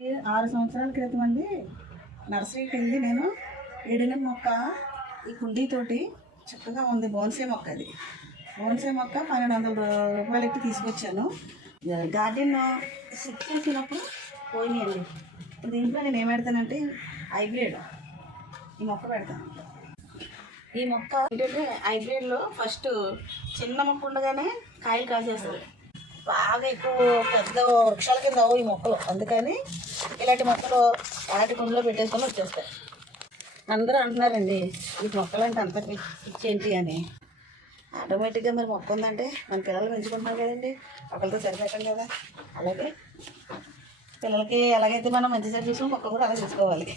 6 సంవత్సరాల క్రితం అండి నర్సరీకి వెళ్ళి నేను ఎడిన మొక్క ఈ కుండీతోటి చక్కగా ఉంది. బోన్సే మొక్క, అది బోన్సే మొక్క 1200 రూపాయలకి తీసుకొచ్చాను. గార్డెన్ సెట్ చేసినప్పుడు పోయినాయండి. దీంట్లో నేను ఏం పెడతానంటే హైబ్రిడ్ ఈ మొక్క పెడతాను. ఈ మొక్క ఏంటంటే హైబ్రిడ్లో ఫస్ట్ చిన్న మొక్క ఉండగానే కాయలు కాసేస్తుంది. బాగా ఎక్కువ పెద్ద వృక్షాల కింద ఈ మొక్కలు, అందుకని ఇలాంటి మొక్కలు వాటి కుండలో పెట్టేసుకొని వచ్చేస్తాయి. అందరూ అంటున్నారండి ఈ మొక్కలు అంటే అంత పిచ్చేంటి అని. ఆటోమేటిక్గా మరి మొక్క ఉందంటే మన పిల్లలు పెంచుకుంటున్నాం కదండి, ఒకరితో సరిపెట్టం కదా. అలాగే పిల్లలకి ఎలాగైతే మనం మంచి సరి చూసాం మొక్క కూడా అలా చూసుకోవాలి.